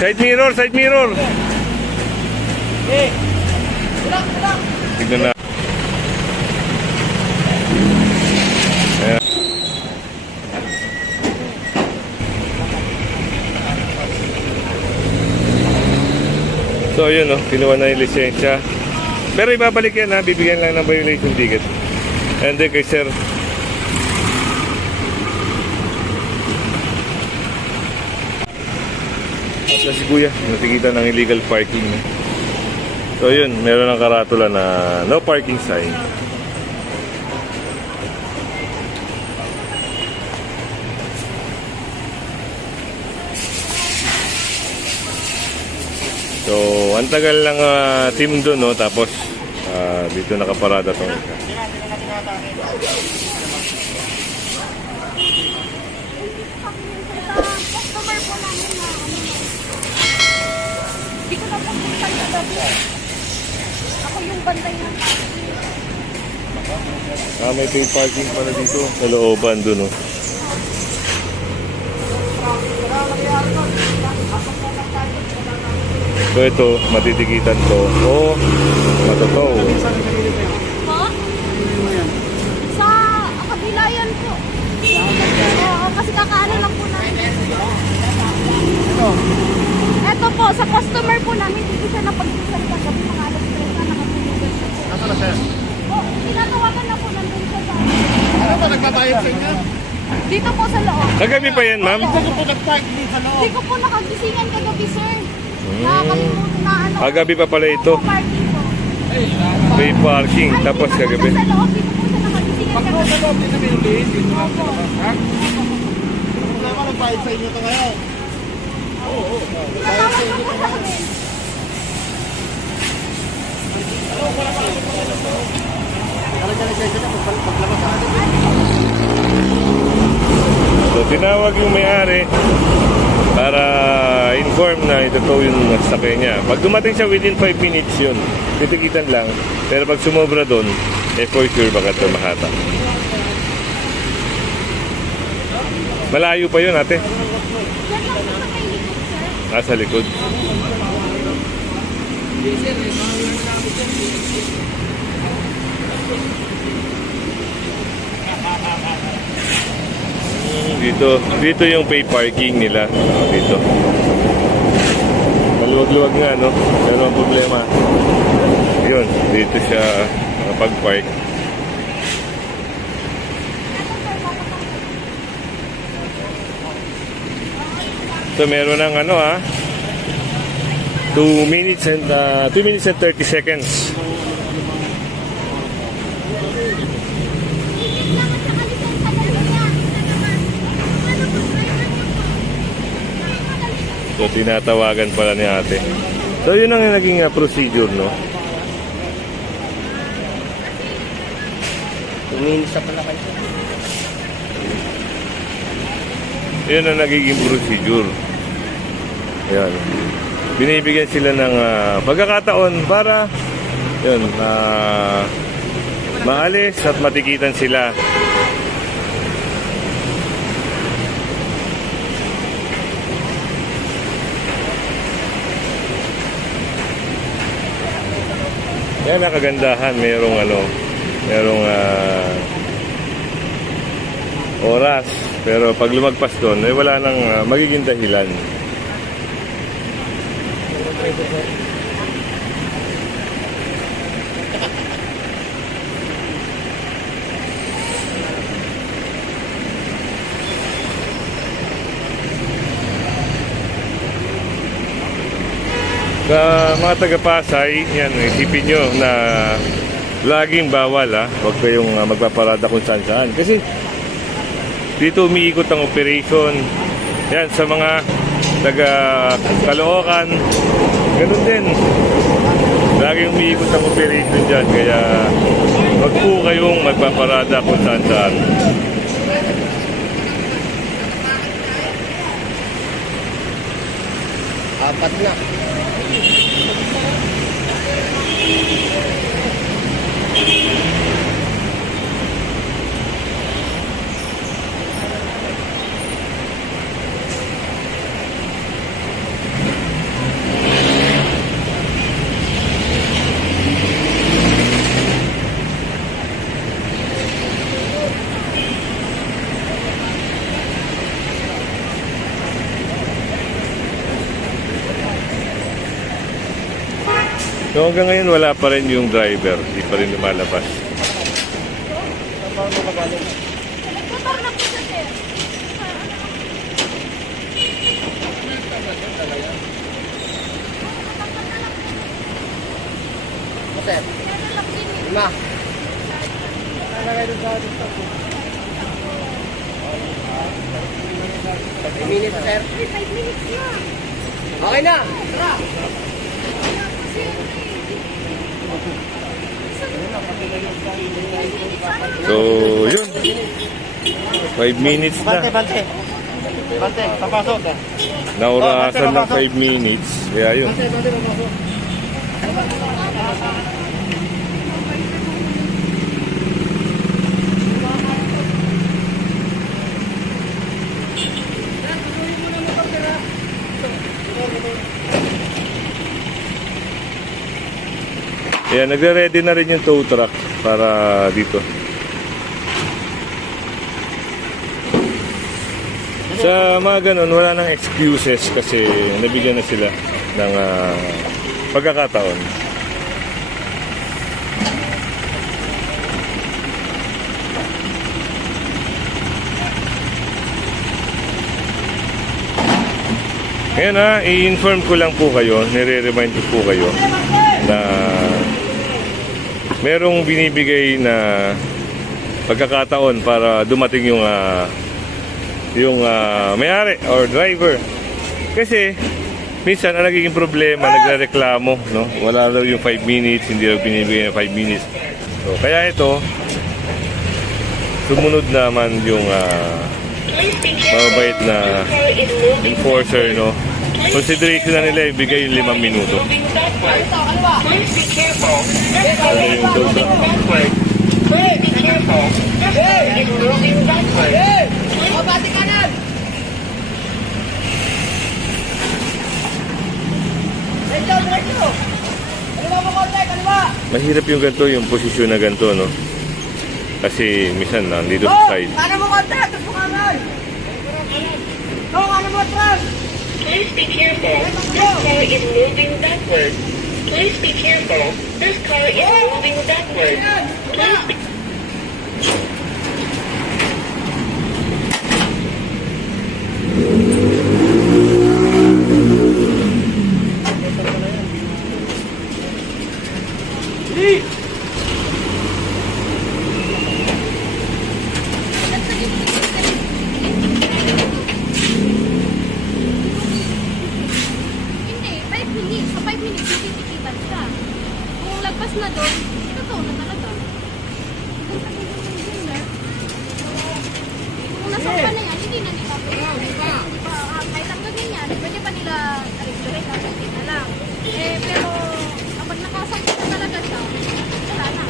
Side mirror, side mirror. Tignan na. Ayan. So yun, kinuha na yung lisensya. Pero ibabalik yan, bibigyan lang ng violation ticket. And then kay sir. At si kuya, natikitan ng illegal parking. So yun, meron ng karatula na no parking sign. So, ang tagal lang team doon, no? Tapos dito nakaparada tong isa. Hindi ko na pagpuntan sa gabi. Ako yung bantay ng May pay parking pala dito sa looban doon, no? So ito, matitikitan to. O, matotoo. po? Sa kabilayan po. Oo, kasi kakaano lang po namin. Ito po, sa customer po namin, hindi siya napag-isan sa gabi mga alas 3 na nakapiligan siya po. Nasaan na siya? Po, tinatawagan na po nandun siya sa... Ano ba nagbabayad sa inyo? Dito po sa loob. Kagabi pa yan, ma'am? Ito ko po nag-park dito sa loob. Hindi ko po nakagisingan kagabi, sir. Nakakalimutan na ano. Kagabi pa pala ito. Parking po. Pay parking, Ay, tapos hindi na po kagabi. siya sa loob, dito po siya nakagisingan Pag kagabi. sa loob din na binulin, dito lang sa labas, ha? Wala ba nagbayad sa inyo ito ngayon? Oo. Nagbayad sa inyo ito ngayon. Kala niya lisensya niya, paglabas ha? So, tinawag yung may-ari para inform na ito yung sakay niya. Pag dumating siya within 5 minutes yun, titikitan lang. Pero pag sumobra doon, for sure baka tumahata. Malayo pa yun, ate. Yan lang po sa may likod, sir. Nasa likod. Dito yung pay parking nila. Dito. Maluwag-luwag nga, no? Pero ang problema, yun, dito siya nakapag-park. So meron ng 2 minutes and 30 seconds. So tinatawagan pala ni ate. So yun ang naging procedure, no? Tuminis na pala kayo. Yun ang nagiging procedure. Ayan. Binibigyan sila ng pagkakataon para yun, maalis at matikitan sila. Yan ang kagandahan, merong oras. Pero pag lumagpas doon, wala nang magiging dahilan. Sa mga taga-Pasay, yan, isipin nyo na laging bawal, huwag kayong magpaparada kung saan-saan. Kasi dito umiikot ang operation. Yan, sa mga taga-Caloocan, ganun din. Laging umiikot ang operation dyan. Kaya huwag po kayong magpaparada kung saan-saan. Apat na. So hanggang ngayon wala pa rin yung driver, hindi pa rin lumalabas. Paano magaling? Nagmotor na po siya, sir. Sir, lima. Minutes, sir. 5 minutes na. Okay na. So yun, 5 minutes na. Bante. Bante, papasok. Naurasan ng 5 minutes. Kaya yun. Bante, papasok. Kaya nagre-ready na rin yung tow truck para dito. Sa mga ganun, wala nang excuses kasi nabigyan na sila ng pagkakataon. Ngayon i-inform ko lang po kayo, nire-remind ko po kayo na merong binibigay na pagkakataon para dumating yung may-ari or driver. Kasi minsan ang nagiging problema, nagrereklamo, no? Wala daw yung 5 minutes, hindi daw binibigay ng 5 minutes. So, kaya ito, sumunod naman yung mababait na enforcer, no? Consideration na nila ibigay yung 5 minuto. Please be careful. This car Ano is yung tow moving truck? backward. Please be careful. This car is moving backward. Mahirap yung ganito, yung posisyon na ganito, no? Kasi minsan nandito sa side. Please be careful. This car is moving backward. Please be careful. This car is moving backward. Please be Hindi, 5 minutes. Sa 5 minutes, tititikitan siya. Kung lagpas na doon, totoo na talaga. Kung nasampa na yan, hindi na nila kahit hanggang ganyan, pwede pa nila resurrect hanggang din na lang. Pero kapag nakasampa na talaga siya, wala na.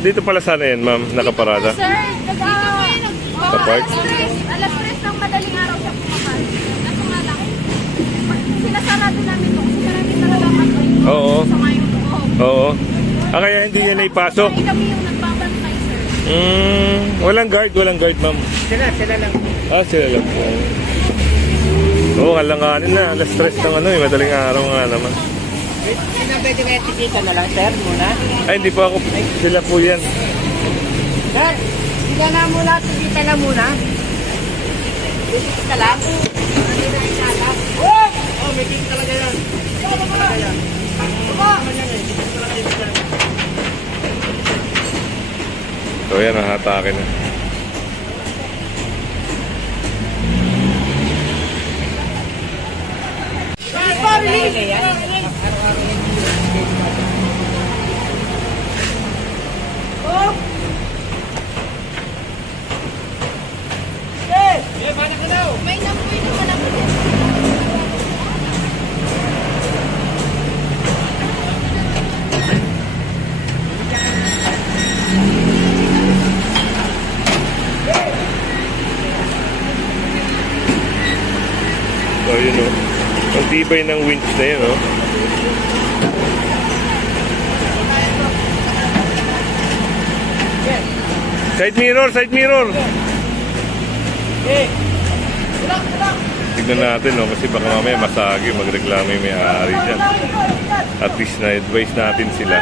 Dito pala sana yan, ma'am, nakaparada. Sir, Sa-park? alas 3 ng madaling araw siya pumapasok. Kaso nga lang, sinasarado namin ito kasi marami talaga mag-ring. Oo. Sa mayong loob. Oo. Kaya hindi yan naipasok. Kaya kami yung nagbabantay, sir. Walang guard, ma'am. Sila lang. Sila lang po. Oo, kalanganin na. Alas 3 ng madaling araw nga naman. Pwede kaya tikita na lang, sir, muna. Ay, hindi po ako. Sila po yan. Sir, sila na muna, tikita na muna. Tikita lang. Oh, may tikita talaga yan. Talaga yan. So yan, hatake na. May napoy naman ako din. So yun o. Ang tibay ng winch na yun o. Side mirror, side mirror. Hey! Tulak! tignan natin, no? Kasi baka mamaya masagi, magreklamo yung may-ari dyan. At least na-advise natin sila.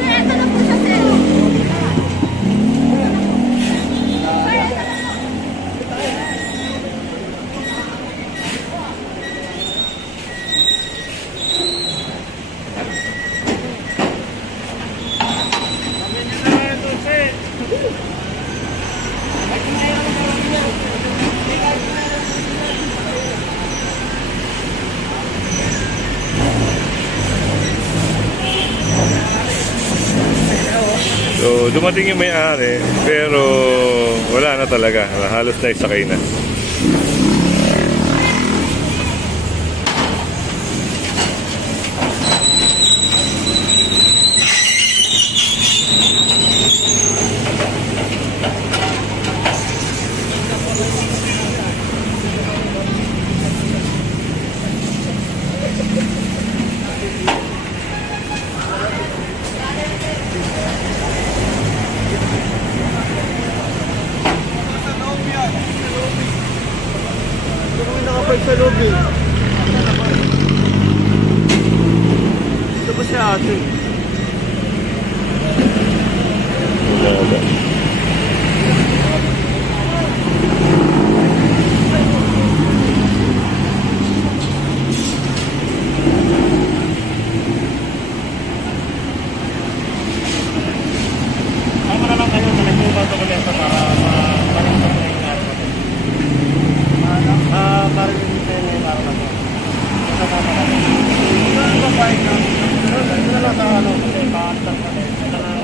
Sir, ito na po siya, sir. Sir, ito na po. So, dumating yung may-ari, pero wala na talaga. Halos na isakay na. Nakapag sa loob eh. Ito ba si ate? Wala. Ako na lang kayo na nagbubat ako nito para parang sa mga ingat. Parang yung tayo na yung araw na ito. Ito na pala. Ito na ba ito? Ito na lang sa ano. Paantas na rin. Ito na lang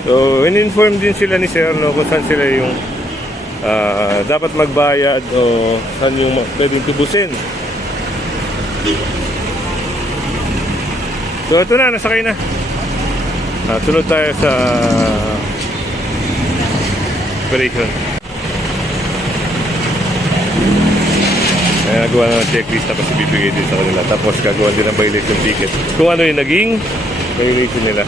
So, in-inform din sila ni Sir, no, kung saan sila yung dapat magbayad o saan yung pwedeng tubusin. So, ito na, nasakay na. Sunod tayo sa operation. Kaya nagawa na ng checklist tapos ibibigay din sa kanila. Tapos gagawa din ng violation ticket. Kung ano yung naging violation nila.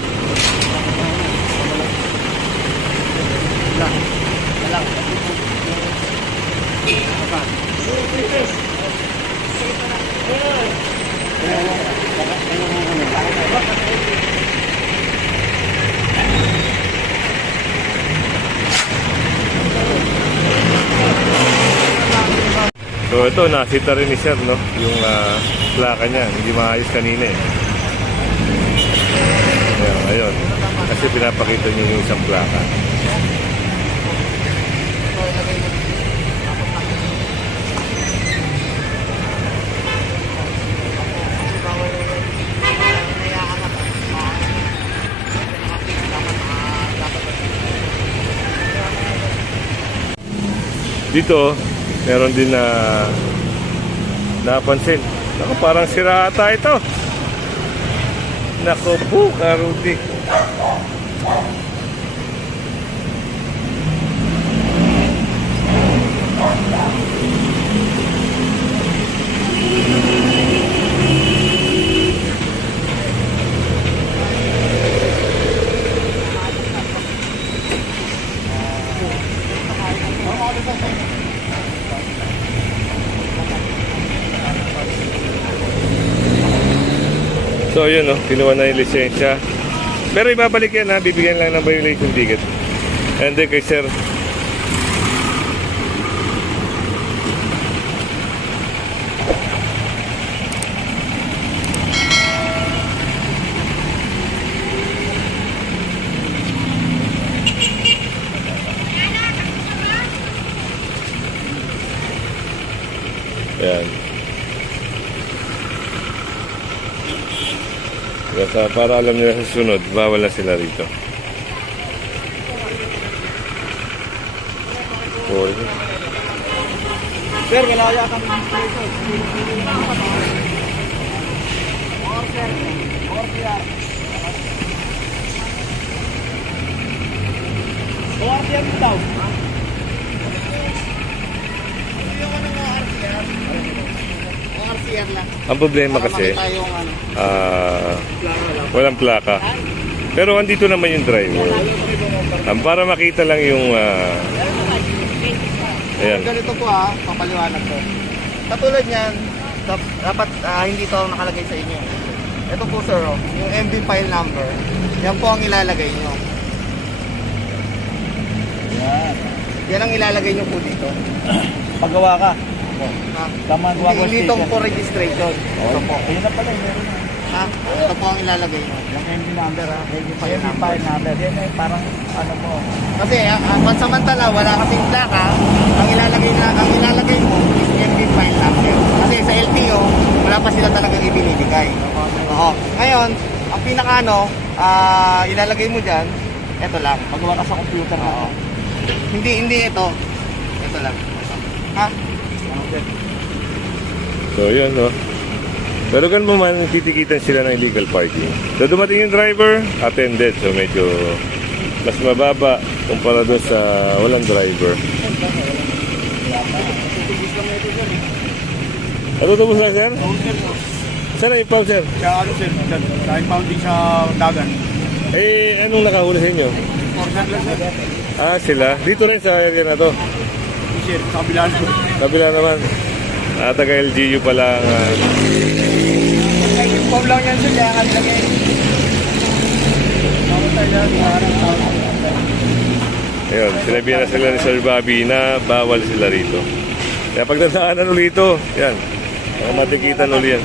So ito, nakita rin ni Sir, no? Yung plaka niya, hindi maayos kanina eh. Ayun. Kasi pinapakita niyo yung isang plaka. Dito, meron din na napansin. Naku, parang sira ata ito. Naku po, Rudy. So yun, no, kinuha na yung lisensya. Pero ibabalik yan, ha, bibigyan lang ng violation ticket. And then kay Sir, yan. Para alam nila sa sunod, bawal na sila rito. Sir, malaya kami dito. ORCR daw. Ano yung ano ng ORCR? sticker lang. Ang problema Para kasi, makita yung ano, plaka lang. walang plaka. Pero andito naman yung driver. Para makita lang yung... ayan. Ganito po papaliwanag ko. Katulad niyan, dapat hindi ito nakalagay sa inyo. Ito po sir, yung MB file number. Yan po ang ilalagay nyo. Yan ang ilalagay nyo po dito. Paggawa ka. Ha? Tama, gawa ko Hindi ito sticker. po registration. Ito po. Ayun na pala, meron na. Ha? Ito po ang ilalagay nyo. Yung MD number ha. MB Yung file MD number. file number. Yan ay parang ano mo. Kasi pansamantala wala kasing plaka, ang ilalagay mo is MB file number. Kasi sa LTO, wala pa sila talagang ibinibigay. Oo. Ngayon, ang ilalagay mo diyan, ito lang. Paggawa ka sa computer na. Hindi ito. Ito lang. Ha? So, yun, no? Pero ganun mo man, titikitan sila ng illegal parking. So, dumating yung driver, attended. So, medyo mas mababa kumpara doon sa walang driver. Natutubos na, sir? Saan ang ipaw, sir? Siya ano sir, sa impounding sa dagat. Eh, anong nakahuli sa inyo? Order lang sir. Sila. Dito rin sa area na to. Sir, sa kabilaan po. Kabila naman. Taga LGU pala ang... Yung form lang yan sir, kaya kalagay. Ayun, sinabihan na sila ni Sir Bobby na bawal sila rito. Kaya pagdadaanan ulit ito, yan. Baka matikitan ulit yan.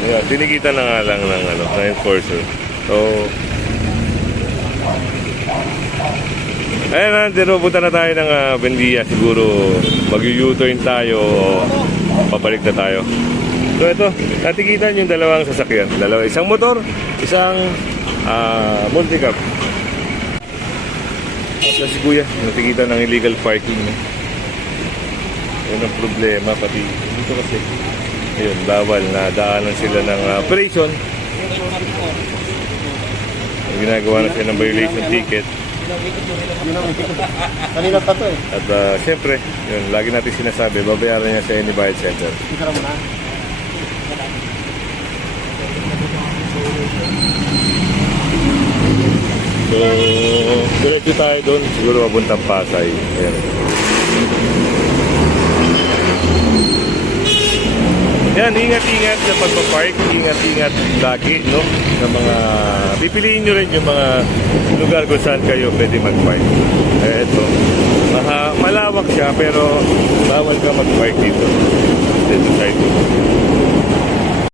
Ayan, tinikitan na nga lang ng, ng enforcer. So, ayan na, punta na tayo ng Bendia. Siguro mag-U-turn tayo o papalik na tayo. So ito, natikitan yung dalawang sasakyan. Isang motor, isang multicab. At si Kuya, natikitan ng illegal parking. Yan ang problema, pati dito kasi. Ayun, bawal na daanan sila ng operation. Ginagawa na sila ng violation ticket. Kanina pa to eh. At siyempre, yun, lagi natin sinasabi, babayaran niya sa any bayad center. Ikara mo na. So, diretso tayo doon. Siguro mabuntang Pasay. Ayan. Yan, ingat-ingat sa pagpapark. Ingat-ingat lagi, no? Sa mga, pipiliin nyo rin yung mga lugar kung saan kayo pwede mag-park. Ito, malawak siya pero bawal ka mag-park dito. Dito side.